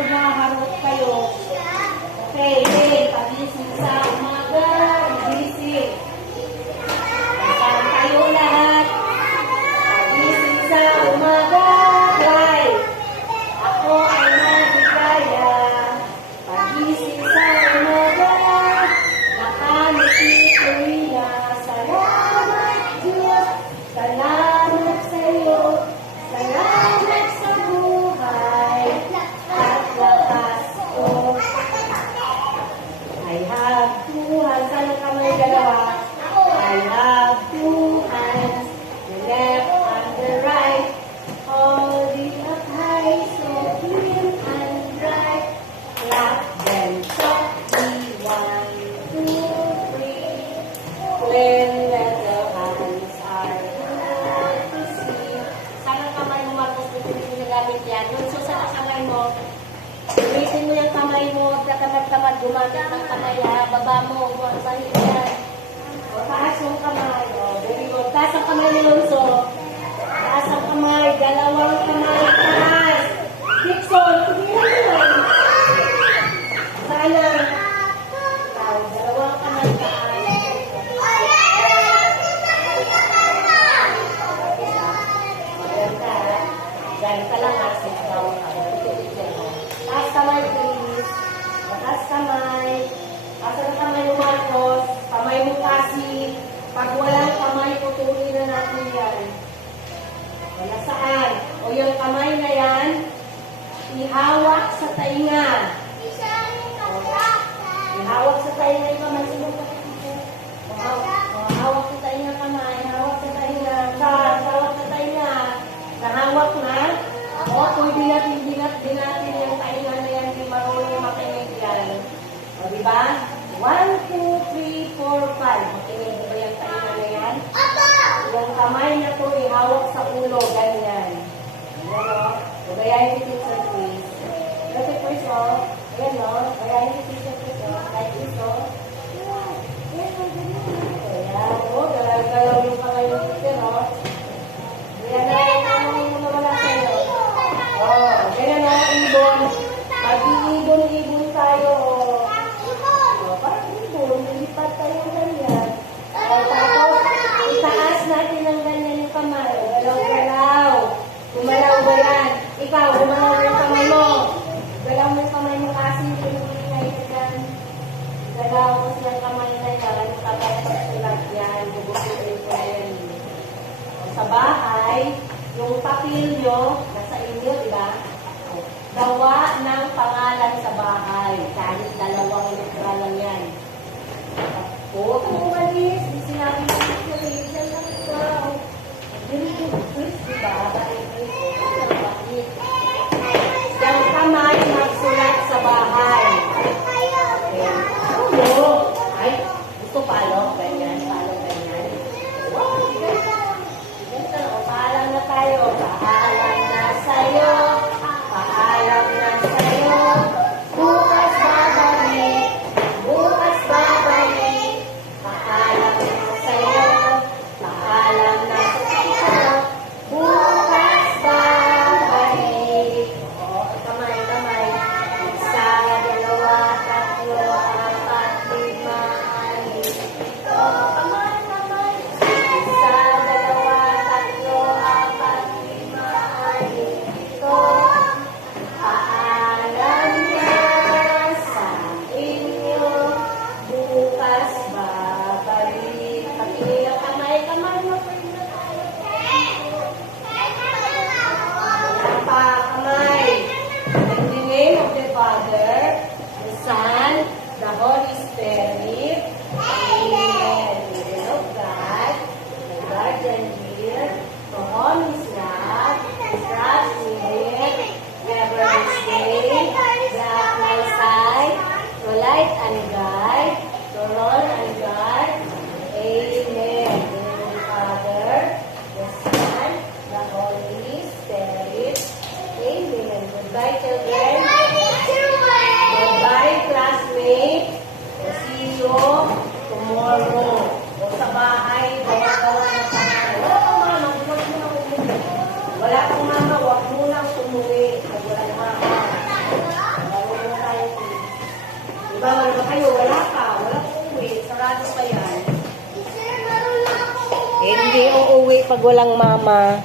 maghaharot kayo. Okay, then, pagising sa umaga, gising. Saan kayo lahat? Pagising sa umaga, cry. Ako ay nagigaya. Pagising sa umaga, nakangiti tuloy na. Salamat Diyos, salamat sa iyo, salamat sa buhay at lakas ko. I have two hands. Sana kamay dalawa. I have two hands, the left and the right, holding up high, so clean and bright. Clap them softly, 1, 2, 3. When little hands are hard to see. Sana kamay mo, Marcos, kung hindi nagamit yan. So, sana kamay mo. Ulitin mo yung kamay mo, katamad-tamad, gumamit ng kamay, ha? Baba mo, sahig yan. O, taas yung kamay. O, very good. Taas ang kamay ni Lonso. Taas ang kamay, dalawang kamay, taas. Dixon, tumingin mo. Sana. Dalawang kamay, taas. Diyan ka lang, sit down ka. Taas kamay, please. Taas kamay. Taas ang kamay mo, Marcos. Kamay mo kasi. Pag walang kamay, putulin na natin yan. Wala saan. O yung kamay na yan, ihawak sa tainga. Ihawak sa tainga yung kamay. Hawak sa tainga kamay. Hawak sa tainga. Hawak sa tainga. Nahawak na. O, kung dinat natin yung tainga na yan, di marunong makinig yan. O, diba? 1, 2, 3, 4, 5. Makinig ba yung tainga na yan? Yung kamay na to, ihawak sa ulo, ganyan. Ayan, o. So, gayahin ni teacher, please. Kasi first, o. Ayan, o. Gayahin ni teacher, please, o. Like this, o. Ayan, o. Galaw yung kamay ng teacher, o. Ayan, o. Nawala sa'yo. O, ganyan, o. Ibon. Mag-iibon-ibon tayo, o. Parang ibon. Nilipat tayo ganyan. O, tapos, itaas natin ng ganyan yung kamay. Galaw-galaw. Gumalaw ba yan? Ikaw, gumalaw yung kamay mo. Galaw mo yung kamay mo kasi hindi mo ingay ka dyan. Galaw mo siyang kamay na yan. Kapag pagsulat yan, gugustuhin ko na yan. Sa bahay, yung papel nyo, nasa inyo, diba? Gawa ng pangalan sa bahay. Kahit dalawang letra lang yan. Huwag mo umalis. Di sinabi mo ito. Diyan lang ikaw. Dito, Chris, diba? Yung kamay magsulat sa bahay. Ulo. Ay, gusto palo. Ganyan, palo, ganyan. Wow, ganyan. Ganyan, o, paalam na tayo. Paalam na sa'yo. Paalam na sa'yo. Bukas babalik. Bukas babalik. Paalam na sa'yo. Paalam na sa'yo. Bukas babalik. O, kamay, kamay. Isa, dalawa, tatlo, apat, lima, anim, pito. Kamay, kamay. Isa, dalawa, tatlo, apat, lima, anim, pito. Paalam na sa inyo. Bukas babalik. Pagkili ang kamay, kamay mo. Wala pa, kamay. In the name of the Father, the Son, the Holy Spirit. Amen. The will of God, the guardian here, to whom is love, trust in Him, never mistake, black my side, to light and guide, to roll and guide. Amen. In the name of the Father, the Son, the Holy Spirit. Amen. Goodbye, children. Goodbye, classmates. We'll see you tomorrow. O sa bahay, gawa-gawa na tayo. Wala kang mama, huwag mo nang umuwi. Wala kang mama. Bawal ba kayo? Wala ka. Wala kong uwi. Sarado pa yan. Hindi uuwi pag walang mama.